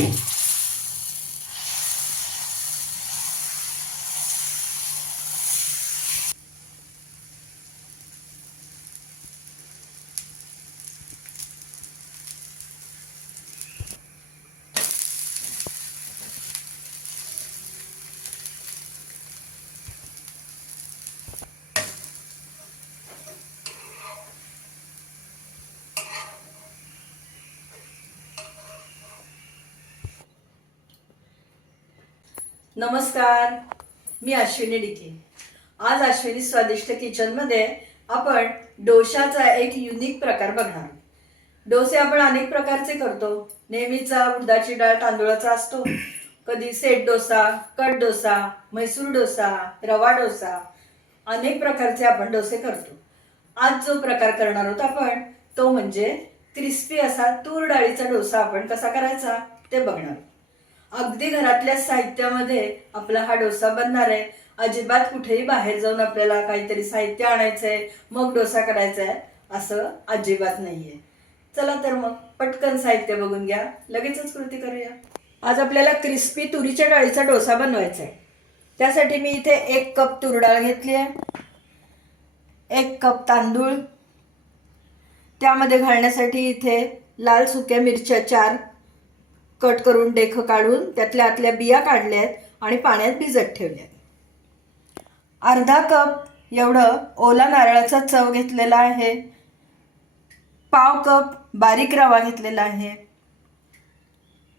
Ooh. नमस्कार मी Ashwini decay. आज अश्विनी स्वादिष्ट किचनमध्ये आपण डोशाचा एक युनिक प्रकार बघणार. डोसे आपण अनेक प्रकारचे करतो. नेहमीचा उडदाची डाळ तांदूळाचा असतो. कधी सेट डोसा कट डोसा म्हैसूर डोसा रवा डोसा अनेक प्रकारचे आपण डोसे करतो. आज जो प्रकार करणार आहोत आपण तो म्हणजे क्रिस्पी असा तूर डाळीचा डोसा आपण कसा करायचा ते बघणार. अगदी घरातल्या साहित्यामध्ये आपला हा डोसा बनणार आहे. अजिबात कुठेही बाहेर जाऊन आपल्याला काहीतरी साहित्य आणायचं आहे मग डोसा करायचा आहे असं अजिबात नाहीये. चला तर मग पटकन साहित्य बघून घ्या. लगेचच कृती करूया. आज आपल्याला क्रिस्पी तुरीच्या डाळीचा डोसा बनवायचा आहे त्यासाठी मी इथे एक कप तूर डाळ घेतली आहे. एक कप तांदूळ. त्यामध्ये घालण्यासाठी इथे लाल सुक्या मिरच्या चार कट करून डेखं काढून त्यातल्या आतल्या बिया काढल्या आहेत आणि पाण्यात भिजत ठेवल्या अर्धा कप एवढं ओला नारळाचा चव घेतलेला आहे. पाव कप बारीक रवा घेतलेला आहे.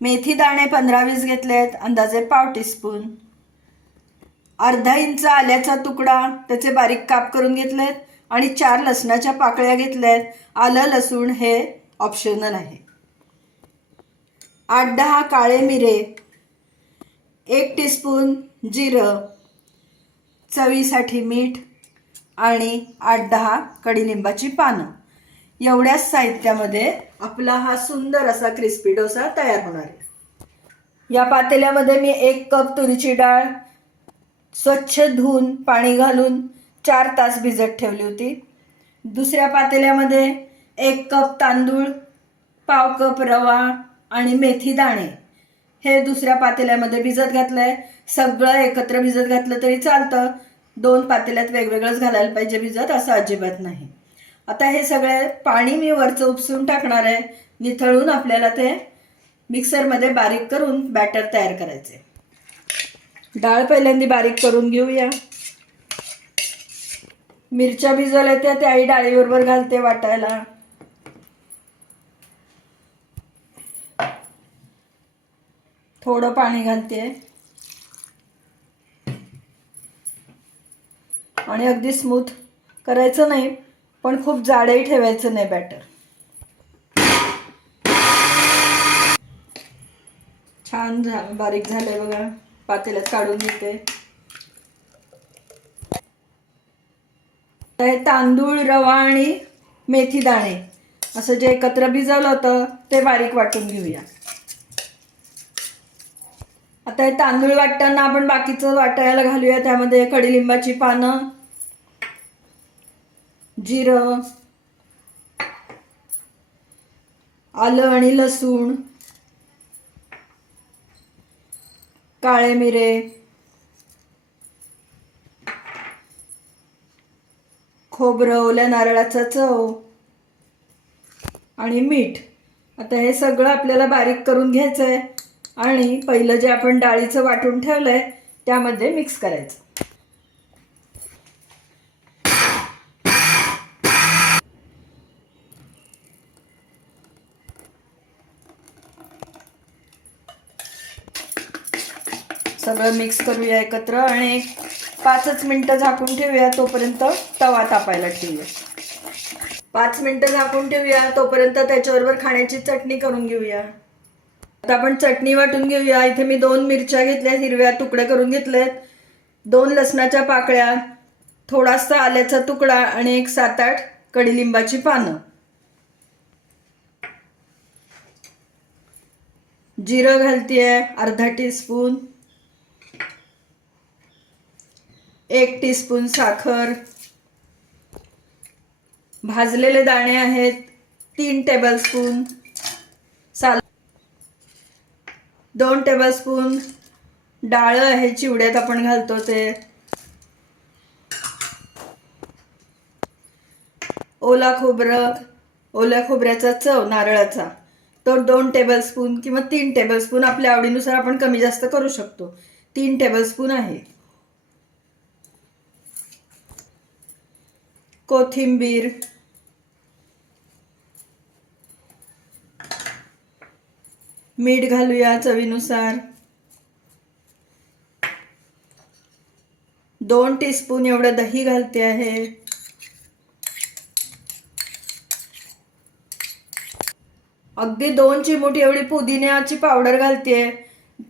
मेथी दाणे पंधरा वीस घेतले आहेत अंदाजे पाव टीस्पून. अर्धा इंच आल्याचा तुकडा त्याचे बारीक काप करून घेतलेत आणि चार लसणाच्या पाकळ्या घेतल्या आहेत आलं लसूण हे ऑप्शनल आहे. आठ दहा काळे मिरे एक टीस्पून जिरं चवीसाठी मीठ आणि आठ दहा कडीलिंबाची पानं. एवढ्याच साहित्यामध्ये आपला हा सुंदर असा क्रिस्पी डोसा तयार होणार आहे. या पातेल्यामध्ये मी एक कप तुरीची डाळ स्वच्छ धुवून पाणी घालून चार तास भिजत ठेवली होती. दुसऱ्या पातेल्यामध्ये एक कप तांदूळ पाव कप रवा आणि मेथी दाणे. हे दुसऱ्या पातेल्यामध्ये भिजत घातलंय. सगळं एकत्र भिजत घातलं तरी चालतं. दोन पातेल्यात वेगवेगळंच घालायला पाहिजे भिजत असं अजिबात नाही. आता हे सगळे पाणी मी वरचं उपसून टाकणार आहे. निथळून आपल्याला ते मिक्सरमध्ये बारीक करून बॅटर तयार करायचे. डाळ पहिल्यांदा बारीक करून घेऊया. मिरच्या भिजवल्या त्या त्याही डाळीबरोबर घालते वाटायला. थोडं पाणी घालते आणि अगदी स्मूथ करायचं नाही पण खूप जाडही ठेवायचं नाही बॅटर छान झा बारीक झालंय बघा. पातेल्यात काढून घेते. हे तांदूळ रवा आणि मेथी दाणे असं जे एकत्र भिजवलं होतं ते बारीक वाटून घेऊया. आता हे तांदूळ वाटताना आपण बाकीचं वाटायला घालूया. त्यामध्ये कडीलिंबाची पानं जिरं आलं आणि लसूण काळे मिरे खोबरं ओल्या नारळाचा चव आणि मीठ. आता हे सगळं आपल्याला बारीक करून घ्यायचं आहे आणि पहिलं जे आपण डाळीचं वाटून ठेवलंय त्यामध्ये मिक्स करायचं. सगळं मिक्स करूया एकत्र आणि एक पाचच मिनटं झाकून ठेवूया तोपर्यंत तवा तापायला ठेवूया. पाच मिनटं झाकून ठेवूया तोपर्यंत त्याच्याबरोबर खाण्याची चटणी करून घेऊया. आता आपण चटणी वाटून घेऊया. इथे मी दोन मिरच्या घेतल्या हिरव्या तुकडे करून घेतलेत. दोन लसणाच्या पाकळ्या थोडासा आल्याचा तुकडा आणि एक सात आठ कडीलिंबाची पानं. जिरं घालतीये अर्धा टीस्पून. एक टीस्पून साखर. भाजलेले दाणे आहेत तीन टेबलस्पून दोन टेबलस्पून डाळ आहे चिवड्यात आपण घालतो ते. ओला खोबरं ओल्या खोबऱ्याचा चव नारळाचा. तो दोन टेबलस्पून किंवा तीन टेबलस्पून आपल्या आवडीनुसार आपण कमी जास्त करू शकतो. तीन टेबलस्पून आहे. कोथिंबीर मीठ घालूया चवीनुसार. दोन टीस्पून एवढं दही घालते आहे. अगदी दोन चिमूट एवढी पुदिन्याची पावडर घालते.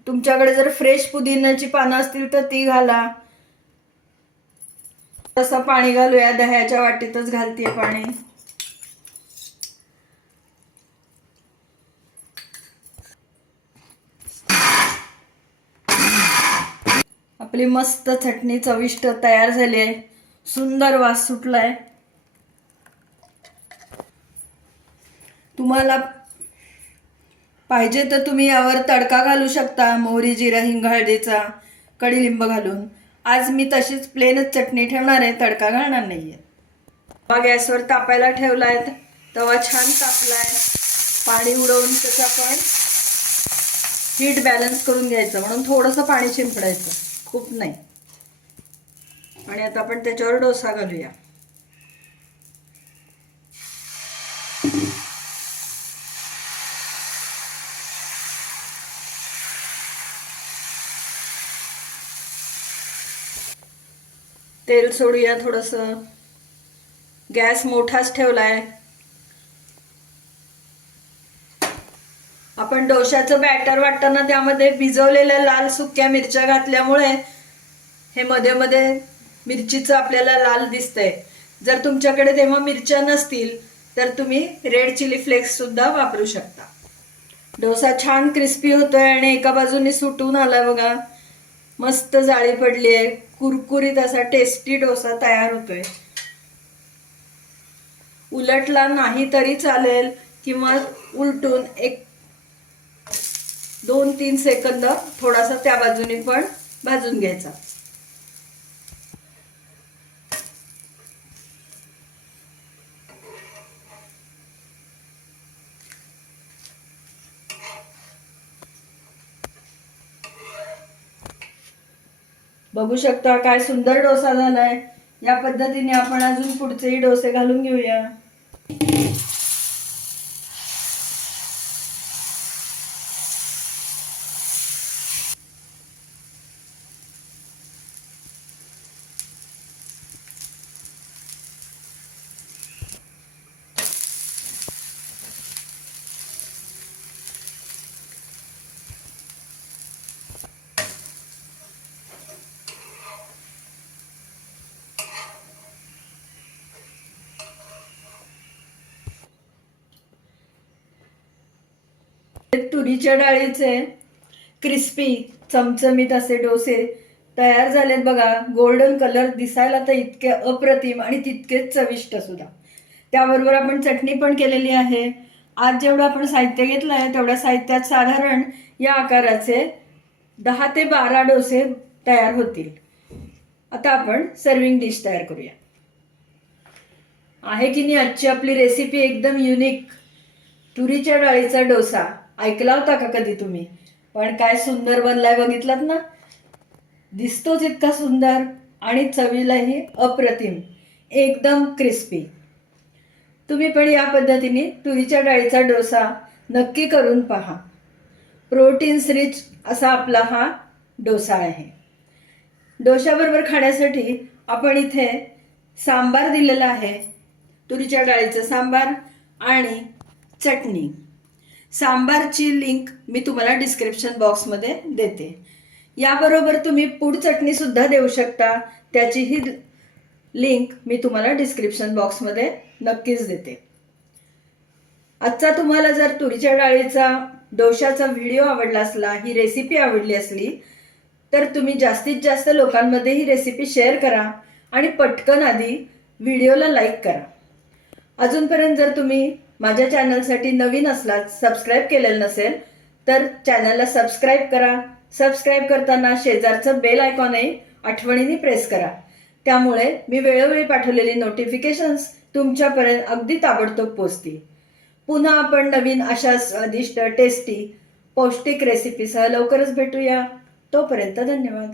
तुमच्याकडे जर फ्रेश पुदिन्याची पानं असतील तर ती घाला. तसं पाणी घालूया दह्याच्या वाटीतच घालते पाणी. आपली मस्त चटणी चविष्ट तयार झाली आहे सुंदर वास सुटला आहे तुम्हाला पाहिजे तर तुम्ही यावर तडका घालू शकता मोहरी जिरा हिंग हळदीचा कडीलिंब घालून. आज मी तशीच प्लेनच चटणी ठेवणार आहे तडका घालणार नाहीये. तवा गॅसवर तापायला ठेवला आहे तवा छान तापलाय. पाणी उडवून त्याचं आपण हीट बॅलन्स करून घ्यायचं म्हणून थोडंसं पाणी शिंपडायचं. खूप नाही. आणि आता आपण त्याच्यावर डोसा घालूया. तेल सोडूया थोडंसं. गॅस मोठाच ठेवलाय. आपण डोशाचं बॅटर वाटताना त्यामध्ये भिजवलेल्या लाल सुक्या मिरच्या घातल्यामुळे हे मध्ये मध्ये मिरचीचं आपल्याला लाल दिसतंय. जर तुमच्याकडे तेव्हा मिरच्या नसतील तर तुम्ही रेड चिली फ्लेक्स सुद्धा वापरू शकता. डोसा छान क्रिस्पी होतोय आणि एका बाजूने सुटून आला बघा. मस्त जाळी पडली आहे कुरकुरीत असा टेस्टी डोसा तयार होतोय. उलटला नाही तरी चालेल किंवा उलटून एक दोन तीन सेकंद थोडासा त्या बाजूने पण भाजून घ्यायचा. बघू शकता काय सुंदर डोसा झालाय. या पद्धतीने आपण अजून पुढचेही डोसे घालून घेऊया. तुरीच्या डाळीचे क्रिस्पी चमचमीत असे डोसे तयार झालेत बघा. गोल्डन कलर दिसायला तर इतके अप्रतिम आणि तितकेच चविष्ट सुद्धा. त्याबरोबर आपण चटणी पण केलेली आहे. आज जेवढं आपण साहित्य घेतलं आहे तेवढ्या साहित्यात साधारण या आकाराचे दहा ते बारा डोसे तयार होतील. आता आपण सर्विंग डिश तयार करूया. आहे की नाही आजची आपली रेसिपी एकदम युनिक तुरीच्या डाळीचा डोसा. ऐकला होता का कधी तुम्ही? पण काय सुंदर बनलाय बघितलात ना? दिसतोच इतका सुंदर आणि चवीलाही अप्रतिम एकदम क्रिस्पी तुम्ही पण या पद्धतीने तुरीच्या डाळीचा डोसा नक्की करून पहा. प्रोटीन्स रिच असा आपला हा डोसा आहे. डोशाबरोबर खाण्यासाठी आपण इथे सांबार दिलेला आहे. तुरीच्या डाळीचं सांबार आणि चटणी. सांबारची लिंक मी तुम्हाला डिस्क्रिप्शन बॉक्समध्ये देते. याबरोबर तुम्ही पूड चटणीसुद्धा देऊ शकता. त्याचीही लिंक मी तुम्हाला डिस्क्रिप्शन बॉक्समध्ये नक्कीच देते. आजचा तुम्हाला जर तुरीच्या डाळीचा डोशाचा व्हिडिओ आवडला असला ही रेसिपी आवडली असली तर तुम्ही जास्तीत जास्त लोकांमध्ये ही रेसिपी शेअर करा आणि पटकन आधी व्हिडिओला लाईक करा. अजूनपर्यंत जर तुम्ही माझ्या चॅनलसाठी नवीन असलात सबस्क्राईब केलेलं नसेल तर चॅनलला सबस्क्राईब करा. सबस्क्राईब करताना शेजारचं बेल आयकॉनही आठवणीने प्रेस करा. त्यामुळे मी वेळोवेळी पाठवलेली नोटिफिकेशन्स तुमच्यापर्यंत अगदी ताबडतोब पोचतील पुन्हा आपण नवीन अशा स्वादिष्ट टेस्टी पौष्टिक रेसिपीसह लवकरच भेटूया. तोपर्यंत धन्यवाद.